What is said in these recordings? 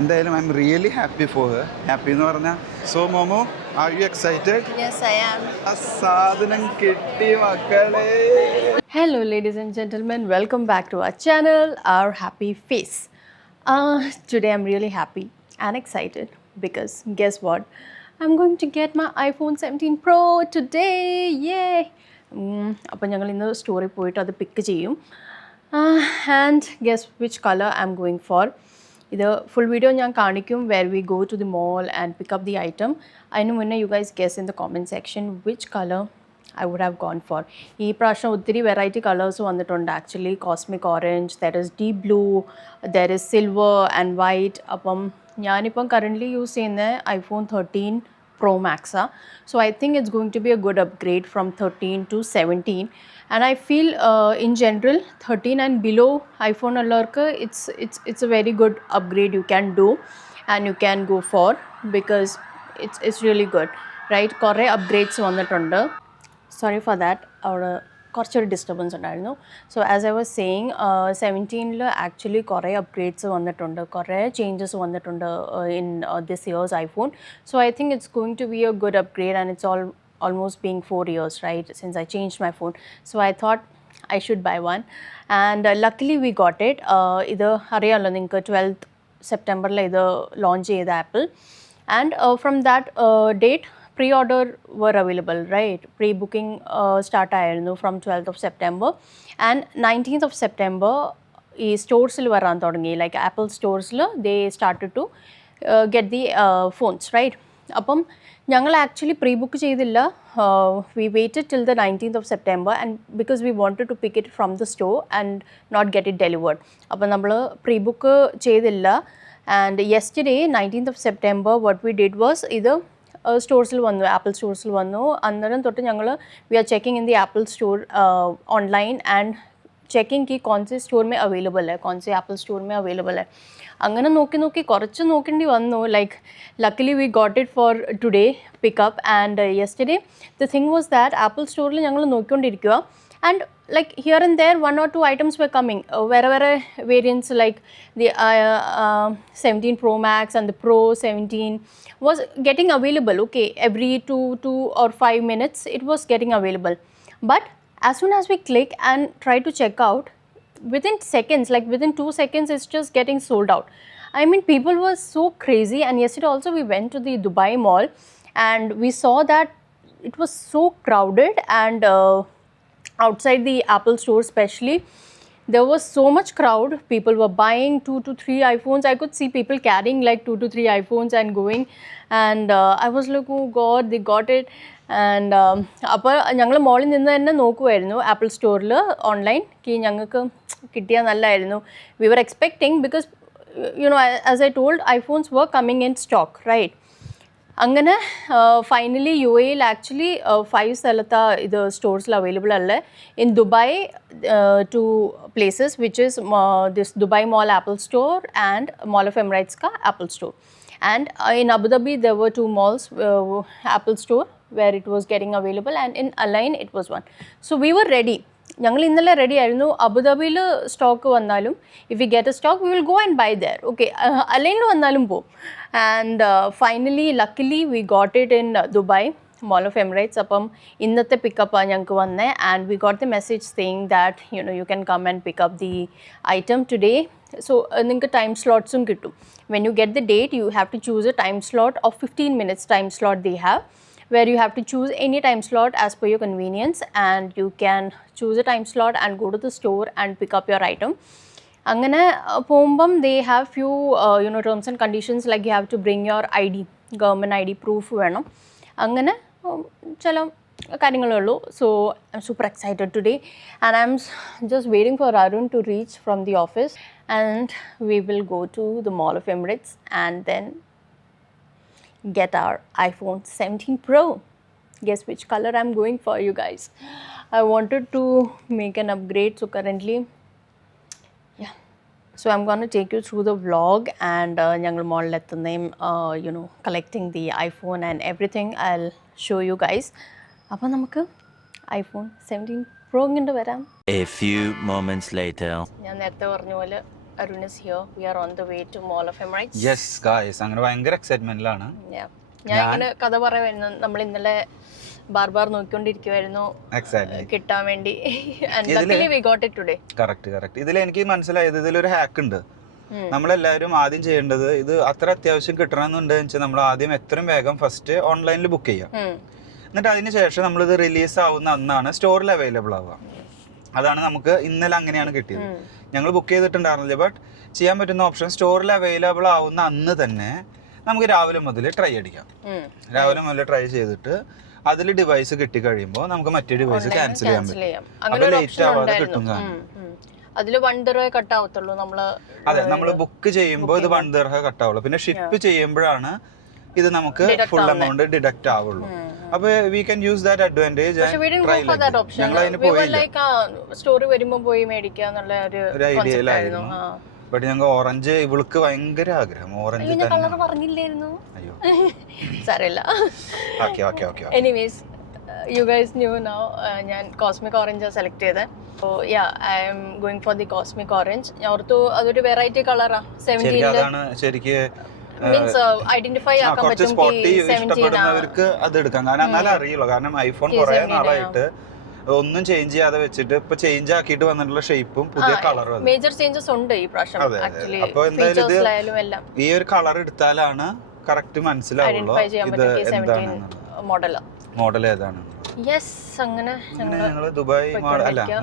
എന്തായാലും I'm really happy for her. Happy എന്ന് പറഞ്ഞാൽ so Momo, are you excited? Yes, I am. ആ സാധനം കിട്ടി മക്കളെ. Hello, ladies and gentlemen. Welcome back to our channel, Our Happy Face. Today I'm really happy and excited because guess what? I'm going to get my iPhone 17 Pro today. Yay! അപ്പോൾ ഞങ്ങൾ ഇന്ന് സ്റ്റോറിൽ പോയിട്ട് അത് പിക്ക് ചെയ്യും. And guess which colour I am going for. ഇത് full video ഞാൻ കാണിക്കും where we go to the mall and pick up the item. അതിന് മുന്നേ you guys guess in the comment section which color I would have gone for. ഈ പ്രാവശ്യം ഒത്തിരി variety colours വന്നിട്ടുണ്ട് actually. Cosmic orange, there is deep blue, there is silver and white. അപ്പം ഞാനിപ്പം currently use ചെയ്യുന്ന iPhone 13 Pro Max. So I think it's going to be a good upgrade from 13 to 17. And I feel in general 13 and below iPhone allarku it's a very good upgrade you can do and you can go for because it's really good, right? Kore upgrades vannitundu. Sorry for that. Our കുറച്ചൊരു disturbance ഉണ്ടായിരുന്നു. So as I was saying 17 actually കുറേ upgrades വന്നിട്ടുണ്ട്, കുറേ changes വന്നിട്ടുണ്ട് in this year's iPhone. So I think it's going to be a good upgrade and it's almost being 4 years, right, since I changed my phone. So I thought I should buy one and luckily we got it. ഇത് അറിയാമല്ലോ നിങ്ങൾക്ക് 12th September ഇത് launch ചെയ്ത apple and from that date pre-order were available, right? Pre-booking start ആയിരുന്നു from 12th of September and 19th of September ഈ സ്റ്റോർസിൽ വരാൻ തുടങ്ങി. ലൈക്ക് ആപ്പിൾ സ്റ്റോർസിൽ they started to get the phones, right? അപ്പം ഞങ്ങൾ ആക്ച്വലി പ്രീ ബുക്ക് ചെയ്തില്ല. We waited till the 19th of September and because we wanted to pick it from the store and not get it delivered. അപ്പം നമ്മൾ pre book ചെയ്തില്ല. And yesterday 19th of September what we did was ഇത് സ്റ്റോർസിൽ വന്നു, apple സ്റ്റോർസിൽ വന്നു. അന്നേരം തൊട്ട് ഞങ്ങൾ we are checking in the Apple store online and checking कि कौन से स्टोर में अवेलेबल है, कौन से एप्पल स्टोर में अवेलेबल है. അങ്ങനെ നോക്കി നോക്കി കുറച്ച് നോക്കേണ്ടി വന്നു. Like luckily we got it for today pickup and yesterday the thing was that apple സ്റ്റോറിൽ ഞങ്ങൾ നോക്കിക്കൊണ്ടിരിക്കുക and like here and there 1 or 2 items were coming, wherever variants like the 17 Pro Max and the Pro 17 was getting available. Okay, every 2 or 5 minutes it was getting available, but as soon as we click and try to check out, within seconds, like within 2 seconds it's just getting sold out. I mean, people were so crazy. And yesterday also we went to the Dubai Mall and we saw that it was so crowded and outside the Apple store especially there was so much crowd. People were buying 2 to 3 iPhones. I could see people carrying like 2 to 3 iPhones and going and I was like, oh god, they got it. And അപ്പോൾ ഞങ്ങൾ മോളിൽ നിന്ന് തന്നെ നോക്കുമായിരുന്നു apple സ്റ്റോറിൽ online കി ഞങ്ങൾക്ക് കിട്ടിയാൽ നല്ലതായിരുന്നു. We were expecting because you know as I told iPhones were coming in stock, right? അങ്ങനെ ഫൈനലി യു എയിൽ ആക്ച്വലി 5 സ്ഥലത്ത് ഇത് സ്റ്റോർസിൽ അവൈലബിൾ അല്ലേ. In Dubai 2 places which is this Dubai Mall Apple Store and Mall of Emirates ka Apple Store. And in Abu Dhabi there were 2 malls Apple Store where it was getting available and in Align it was one. So we were ready. ഞങ്ങൾ ഇന്നലെ ready ആയിരുന്നു. അബുദാബിയിൽ stock വന്നാലും if you get a stock we will go and buy there. Okay, അലൈനിൽ വന്നാലും പോവും. And finally luckily we got it in Dubai mall of Emirates. അപ്പം ഇന്നത്തെ പിക്കപ്പാണ് ഞങ്ങൾക്ക് വന്നത് and we got the message saying that you know you can come and pick up the item today. So നിങ്ങൾക്ക് time സ്ലോട്ട്സും കിട്ടും. When you get the date you have to choose a time slot of 15 minutes time slot they have, where you have to choose any time slot as per your convenience and you can choose a time slot and go to the store and pick up your item. അങ്ങനെ പോകുമ്പം they have few terms and conditions like you have to bring your ID, government ID proof വേണം. അങ്ങനെ ചില കാര്യങ്ങളേ ഉള്ളൂ. So I'm super excited today and I'm just waiting for Arun to reach from the office and we will go to the Mall of Emirates and then get our iPhone 17 Pro. Guess which color I'm going for, you guys. I wanted to make an upgrade, so currently yeah, so I'm going to take you through the vlog and ഞങ്ങൾ മോളിലെത്തുന്നേം collecting the iPhone and everything I'll show you guys. അപ്പോൾ നമുക്ക് iPhone 17 Pro കൊണ്ട് വരാം. A few moments later. ഞാൻ നേരത്തെ പറഞ്ഞ പോലെ Arun is here. We are on the way to Mall of Emirates. Yes guys, അങ്ങനെ ഭയങ്കര എക്സൈറ്റ്മെന്റിലാണ്. ഞാൻ ഇങ്ങനെ കഥ പറയുമായിരുന്നു. നമ്മൾ ഇന്നലെ ബാർ നോക്കിക്കൊണ്ടിരിക്കുവായിരുന്നു കിട്ടാൻ വേണ്ടി. കറക്റ്റ്. ഇതിൽ എനിക്ക് മനസ്സിലായത് ഇതിലൊരു ഹാക്ക് ഉണ്ട്. നമ്മളെല്ലാവരും ആദ്യം ചെയ്യേണ്ടത്, ഇത് അത്ര അത്യാവശ്യം കിട്ടണമെന്നുണ്ട് വെച്ചാൽ നമ്മൾ ആദ്യം എത്രയും വേഗം ഫസ്റ്റ് ഓൺലൈനിൽ ബുക്ക് ചെയ്യാം. എന്നിട്ട് അതിന് ശേഷം നമ്മളിത് റിലീസ് ആവുന്ന അന്നാണ് സ്റ്റോറിൽ അവൈലബിൾ ആവുക. അതാണ് നമുക്ക് ഇന്നലെ അങ്ങനെയാണ് കിട്ടിയത്. ഞങ്ങൾ ബുക്ക് ചെയ്തിട്ടുണ്ടായിരുന്നില്ല, ബട്ട് ചെയ്യാൻ പറ്റുന്ന ഓപ്ഷൻ സ്റ്റോറിൽ അവൈലബിൾ ആവുന്ന അന്ന് തന്നെ നമുക്ക് രാവിലെ മുതൽ ട്രൈ അടിക്കാം. രാവിലെ മുതൽ ട്രൈ ചെയ്തിട്ട് അതിൽ ഡിവൈസ് കിട്ടി കഴിയുമ്പോൾ നമുക്ക് മറ്റേ ഡിവൈസ് ക്യാൻസൽ ചെയ്യാൻ പറ്റും. അപ്പൊ ലേറ്റ് ആവാതെ കിട്ടും. അതില് 1 dirham കട്ട് ആവത്തുള്ളൂ. അതെ, നമ്മൾ ബുക്ക് ചെയ്യുമ്പോൾ ഇത് 1 dirham കട്ട് ആവുള്ളൂ. പിന്നെ ഷിപ്പ് ചെയ്യുമ്പോഴാണ് ഇത് നമുക്ക് ഫുൾ എമൗണ്ട് ഡിഡക്റ്റ് ആവുള്ളൂ. അപ്പൊ we can use that advantage. ഞങ്ങൾ അതിന് പോയില്ല, സ്റ്റോറി വരുമ്പോ പോയി മേടിക്കാന്നുള്ള ഒരു ഐഡിയയിലായിരുന്നു. ബട്ട് ഞങ്ങൾ ഓറഞ്ച്, ഇവൾക്ക് ഭയങ്കര ആഗ്രഹം ഓറഞ്ച്. കളർ പറഞ്ഞില്ലായിരുന്നു. അയ്യോ സാരമില്ല. Anyways you guys knew now ഞാൻ കോസ്മിക് ഓറഞ്ച് സെലക്ട് ചെയ്തത്. So yeah, I am going for the cosmic orange. ഞാൻ ഓർത്തു അതൊരു വെറൈറ്റി കളറാ. 17 ശരിക്കും മീൻസ് ഐഡന്റിഫൈ ആക്കാൻ പറ്റും. ഇഷ്ടപ്പെടുന്നവർക്ക് അത് എടുക്കാം. കാരണം എന്നാലും അറിയുള്ളൂ. കാരണം ഐഫോൺ കുറെ നാളായിട്ട് ഒന്നും ചേഞ്ച് ചെയ്യാതെ വെച്ചിട്ട് ഇപ്പൊ ചേഞ്ച് ആക്കിയിട്ട് വന്നിട്ടുള്ള ഷേപ്പും പുതിയ കളറും മേജർ ചേഞ്ചസ് ഉണ്ട് ഈ പ്രാവശ്യം. അപ്പൊ എന്തായാലും ഈ ഒരു കളർ എടുത്താലാണ് കറക്റ്റ് മനസ്സിലാവുള്ളൂ ഇത് എന്താണ് മോഡൽ ഏതാണ്. യെസ്, അങ്ങനെ ഞങ്ങൾ ദുബായ്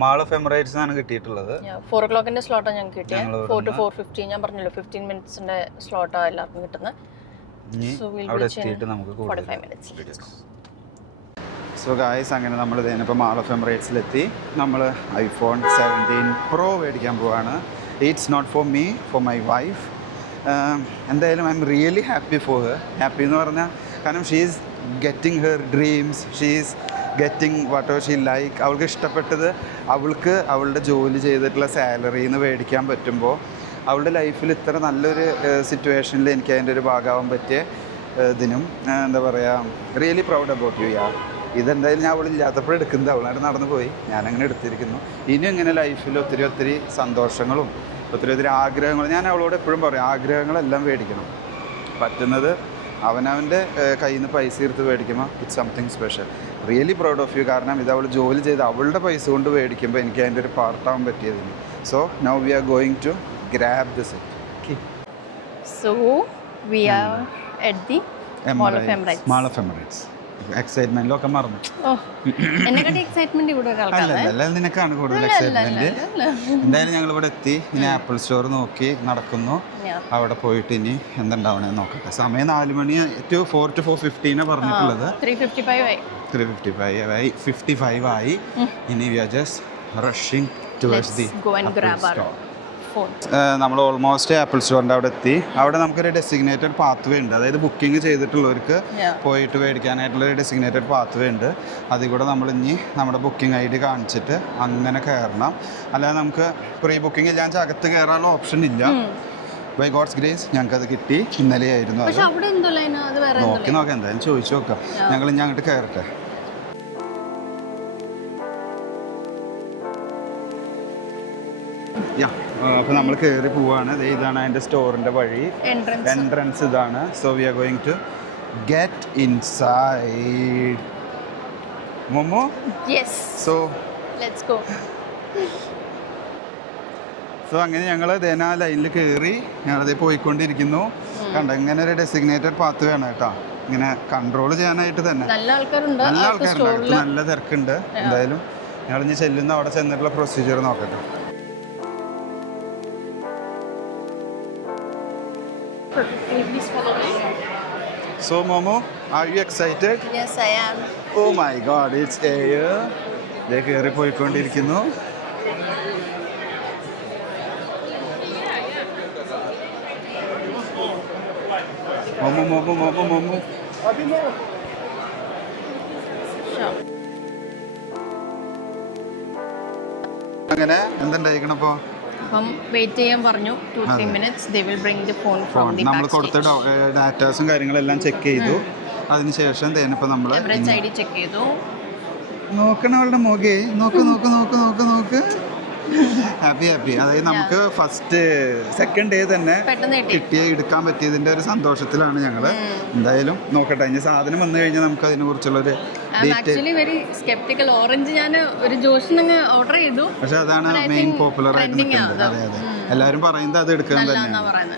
മാൾ ഓഫ് എമിറേറ്റ്സ് ആണ് കിട്ടിയിട്ടുള്ളത്. 4 o'clock സ്ലോട്ടാണ് ഞങ്ങൾക്ക് കിട്ടിയത്. 4 to 4:15. ഞാൻ പറഞ്ഞല്ലോ 15 minutes സ്ലോട്ടാണ് എല്ലാവർക്കും കിട്ടുന്നത്. സോ ഗായ്സ്, അങ്ങനെ നമ്മൾ ഇപ്പോൾ മാൾ ഓഫ് എമിറേറ്റ്സിലെത്തി. നമ്മൾ iPhone 17 Pro മേടിക്കാൻ പോവാണ്. It's not for me, for my wife. എന്തായാലും I am really happy for her. Happy എന്ന് പറഞ്ഞാൽ കാരണം she is getting her dreams, she is getting whatever she like. അവൾക്ക് ഇഷ്ടപ്പെട്ടത് അവൾക്ക് അവളുടെ ജോലി ചെയ്തിട്ടുള്ള സാലറിയിൽ നിന്ന് മേടിക്കാൻ പറ്റുമ്പോൾ അവളുടെ ലൈഫിൽ ഇത്ര നല്ലൊരു സിറ്റുവേഷനിൽ എനിക്ക് അതിൻ്റെ ഒരു ഭാഗമാവാൻ പറ്റിയ ഇതിനും എന്താ പറയുക, റിയലി പ്രൗഡ് അബൌട്ട് യു യാർ. ഇതെന്തായാലും ഞാൻ അവളില്ലാത്തപ്പോൾ എടുക്കുന്നത്, അവളായിട്ട് നടന്നു പോയി, ഞാനങ്ങനെ എടുത്തിരിക്കുന്നു. ഇനിയും ഇങ്ങനെ ലൈഫിൽ ഒത്തിരി സന്തോഷങ്ങളും ഒത്തിരി ആഗ്രഹങ്ങളും. ഞാൻ അവളോട് എപ്പോഴും പറയും, ആഗ്രഹങ്ങളെല്ലാം മേടിക്കണം. പറ്റുന്നത് അവനവൻ്റെ കയ്യിൽ നിന്ന് പൈസ എടുത്ത് മേടിക്കുമ്പോൾ it's something special. Really proud of you. കാരണം ഇത് അവൾ ജോലി ചെയ്ത് അവളുടെ പൈസ കൊണ്ട് മേടിക്കുമ്പോൾ എനിക്ക് അതിൻ്റെ ഒരു പാർട്ടാവാൻ പറ്റിയതിന്. So now we are going to grab the set. So we are at the mall of Emirates. Mall of Emirates. എക്സൈറ്റ്മെന്റിലൊക്കെ മറന്നു. അല്ല, നിനക്കാണ് കൂടുതൽ എക്സൈറ്റ്മെന്റ്. എന്തായാലും ഞങ്ങൾ ഇവിടെ എത്തി. ഇനി ആപ്പിൾ സ്റ്റോർ നോക്കി നടക്കുന്നു. അവിടെ പോയിട്ട് ഇനി എന്തുണ്ടാവണേന്ന് നോക്കട്ടെ. സമയം 4 മണി to 4 to 4:15 പറഞ്ഞിട്ടുള്ളത്. 3:55 ആയി. ഇനി we are just rushing towards the store. നമ്മൾ ഓൾമോസ്റ്റ് ആപ്പിൾ സ്റ്റോറിൻ്റെ അവിടെ എത്തി. അവിടെ നമുക്കൊരു ഡെസിഗ്നേറ്റഡ് പാത്വേ ഉണ്ട്. അതായത് ബുക്കിംഗ് ചെയ്തിട്ടുള്ളവർക്ക് പോയിട്ട് മേടിക്കാനായിട്ടുള്ളൊരു ഡെസിഗ്നേറ്റഡ് പാത്വേ ഉണ്ട്. അതിൽ കൂടെ നമ്മൾ ഇനി നമ്മുടെ ബുക്കിംഗ് ID കാണിച്ചിട്ട് അങ്ങനെ കയറണം. അല്ലാതെ നമുക്ക് പ്രീ ബുക്കിംഗ് ഇല്ലാന്ന് അകത്ത് കയറാനുള്ള ഓപ്ഷൻ ഇല്ല. ബൈ ഗോഡ്സ് ഗ്രേസ് ഞങ്ങൾക്കത് കിട്ടി. ഇന്നലെ ആയിരുന്നു അത്. നോക്കാം, എന്തായാലും ചോദിച്ചു നോക്കാം. ഞങ്ങൾ ഇനി അങ്ങോട്ട് കയറട്ടെ. അപ്പോൾ നമ്മൾ കയറി പോവാണ്. ഇതാണ് അതിൻ്റെ സ്റ്റോറിൻ്റെ വഴി, എൻട്രൻസ് ഇതാണ്. So we are going to get inside. മോമോ, സോ ലെറ്റ്സ് ഗോ. സോ അങ്ങനെ ഞങ്ങൾ ആ ലൈനിൽ കയറി ഞങ്ങളത് പോയിക്കൊണ്ടിരിക്കുന്നു. കണ്ട, ഇങ്ങനെ ഒരു ഡെസിഗ്നേറ്റഡ് പാത്ത് വേണം കേട്ടോ, ഇങ്ങനെ കൺട്രോൾ ചെയ്യാനായിട്ട് തന്നെ. നല്ല ആൾക്കാരുണ്ട്, നല്ല തിരക്കുണ്ട്. എന്തായാലും ഞങ്ങൾ ഇനി ചെല്ലുന്ന അവിടെ ചെന്നിട്ടുള്ള പ്രൊസീജിയർ നോക്കട്ടെ. So Momo, are you excited? Yes, I am. Oh my God, it's air. They കയറി പോയിക്കൊണ്ടിരിക്കുന്നു. മോമോ. അങ്ങനെ എന്തുണ്ടായിരിക്കണപ്പോ? അപ്പം വെയിറ്റ് ചെയ്യാൻ പറഞ്ഞു. 2-3 minutes. They will bring the phone from the നമ്മൾ കൊടുത്ത ഡാറ്റാസും കാര്യങ്ങളെല്ലാം ചെക്ക് ചെയ്തു. അതിനുശേഷം ഇപ്പം നമ്മൾ എമിറേറ്റ്സ് ID ചെക്ക് ചെയ്തു. നോക്കണവളുടെ മുഖേ നോക്ക്. ഹാപ്പി അതായത് നമുക്ക് ഫസ്റ്റ് സെക്കൻഡ് ഡേ തന്നെ പെട്ടെന്ന് കിട്ടി. എടുക്കാൻ പറ്റിയതിൻ്റെ ഒരു സന്തോഷത്തിലാണ് ഞങ്ങൾ. എന്തായാലും നോക്കട്ടെ, ഇനി സാധനം വന്നു കഴിഞ്ഞാൽ നമുക്ക് അതിനെ കുറിച്ചുള്ളൊരു ആക്ച്വലി വെരി സ്കെപ്റ്റിക്കൽ. ഓറഞ്ച് ഞാൻ ഒരു ജോഷിനങ്ങ് ഓർഡർ ചെയ്തു, പക്ഷെ അതാണ് മെയിൻ പോപ്പുലർ ആയിട്ട് നിൽക്കുന്നത്. അതെ എല്ലാവരും പറയുന്നത് അത് എടുക്കാൻ തന്നെയാണ്.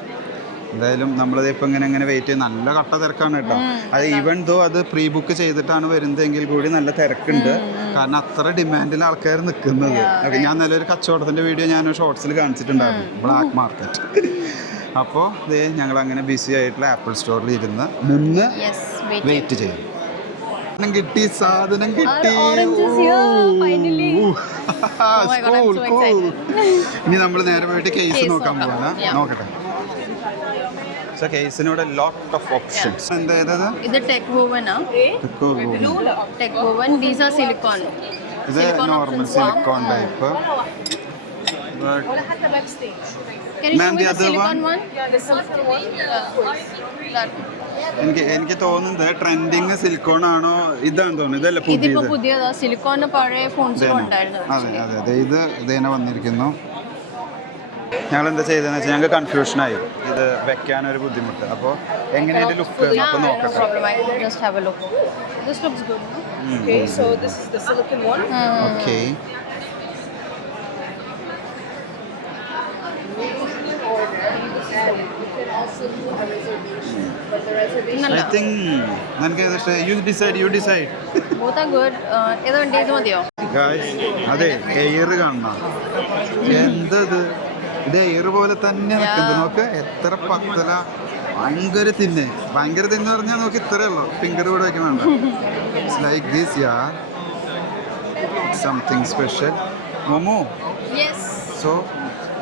എന്തായാലും നമ്മളത് ഇപ്പം ഇങ്ങനെ വെയിറ്റ് ചെയ്ത് നല്ല കട്ട തിരക്കാണ് കേട്ടോ. അത് ഈവൻ ദോ അത് പ്രീ ബുക്ക് ചെയ്തിട്ടാണ് വരുന്നതെങ്കിൽ കൂടി നല്ല തിരക്കുണ്ട്. കാരണം അത്ര ഡിമാൻഡിൽ ആൾക്കാർ നിൽക്കുന്നത്. ഞാൻ നല്ലൊരു കച്ചവടത്തിൻ്റെ വീഡിയോ ഞാൻ ഷോർട്സിൽ കാണിച്ചിട്ടുണ്ടായിരുന്നു, ബ്ലാക്ക് മാർക്കറ്റ്. അപ്പോൾ ഇതേ ഞങ്ങളങ്ങനെ ബിസി ആയിട്ടുള്ള ആപ്പിൾ സ്റ്റോറിൽ ഇരുന്ന് നിന്ന് വെയിറ്റ് ചെയ്യും. കിട്ടി, സാധനം കിട്ടി. ഇനി നമ്മൾ നേരെ പോയിട്ട് കേസ് നോക്കാൻ പോകാനാ. നോക്കട്ടെ. കേസിനോട് ലോട്ട് ഓഫ് ഓപ്ഷൻസ്. ഇത് tech woven. Tech woven. These are silicone. ഇത് നോർമൽ സിലിക്കോൺ ടൈപ്പ്. എനിക്ക് തോന്നുന്നത് ട്രെൻഡിങ് സിലിക്കോൺ ആണോ ഇതാന്ന് തോന്നുന്നു. ഇതല്ല പുതിയതാ. സിലിക്കോൺ പഴയ ഫോൺസിലും ഉണ്ടായിരുന്നു. അതെ ഇത് തന്നെ വന്നിരിക്കുന്നു. ഞങ്ങൾ എന്താ ചെയ്തതെന്ന് വെച്ചാൽ ഞങ്ങൾക്ക് കൺഫ്യൂഷനായി, ഇത് വെക്കാനൊരു ബുദ്ധിമുട്ട്. അപ്പോൾ എങ്ങനെയാണ് ലുക്ക് അപ്പോൾ നോക്കട്ടെ. ഓക്കെ, I think ನನಗೆ ಅಷ್ಟೇ. you decide both are good. ഏത് വണ്ടി ഇത് മതിയോ guys? അതെ എയർ കാണണം. എന്തത് ഇത് എയർ പോലെ തന്നെ നിൽക്കുന്നത്. നോക്ക് എത്ര പത്തല. ഭയങ്കര തിന്ന് പറഞ്ഞാൽ നോക്ക് ഇത്രയേ ഉള്ളൂ. ഫിംഗർ കൂടെ വെക്കണുണ്ട്. ഇറ്റ്സ് ലൈക്ക് ദിസ് യാർ, something special. Momo. So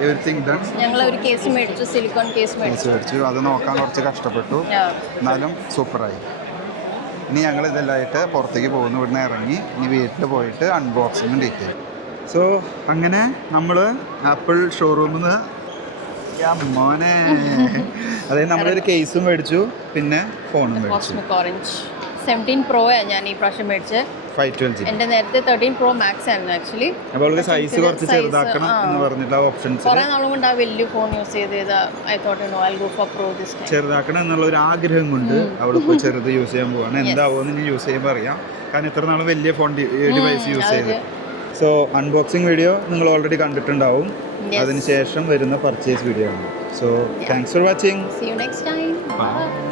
everything done. ഞങ്ങൾ ഒരു കേസ് മേടിച്ചു, സിലിക്കോൺ കേസ് മേടിച്ചു. അത് നോക്കാൻ കുറച്ച് കഷ്ടപ്പെട്ടു, എന്നാലും സൂപ്പറായി. ഇനി ഞങ്ങൾ ഇതെല്ലാമായിട്ട് പുറത്തേക്ക് പോകുന്നു. ഇവിടുന്ന് ഇറങ്ങി ഇനി വീട്ടിൽ പോയിട്ട് അൺബോക്സിങ്ങും ഡീറ്റെയിൽ. സോ അങ്ങനെ നമ്മൾ ആപ്പിൾ ഷോറൂമിൽ നിന്ന് മോനെ അതായത് നമ്മളൊരു കേസും മേടിച്ചു, പിന്നെ ഫോണും മേടിച്ചു. 17 പ്രോയാണ് ഞാൻ ഈ പ്രാവശ്യം മേടിച്ചത്. 512. എൻ്റെ നേരത്തെ 13 പ്രോ മാക്സ് ആയിരുന്നു ആക്ച്വലി. അപ്പോൾ സൈസ് കുറച്ച് ചെറുതാക്കണം എന്ന് പറഞ്ഞിട്ട് ഓപ്ഷൻസ് കുറേ നാളും കൊണ്ട് ആ വലിയ ഫോൺ യൂസ് ചെയ്ത് I thought no I go for pro this time. ചെറുതാക്കണം എന്നുള്ള ഒരു ആഗ്രഹം കൊണ്ട് അവിടെ പോയി ചെറുത് യൂസ് ചെയ്യാൻ പോവാണ്. എന്താവുമെന്ന് ഇനി യൂസ് ചെയ്യുമ്പോൾ അറിയാം. കാരണം ഇത്ര നാളും വലിയ ഫോൺ ഡിവൈസ് യൂസ് ചെയ്ത്. സോ അൺബോക്സിങ് വീഡിയോ നിങ്ങൾ ഓൾറെഡി കണ്ടിട്ടുണ്ടാവും. അതിനുശേഷം വരുന്ന പർച്ചേസ് വീഡിയോ ആണ്. So thanks for watching. See you next time. Bye.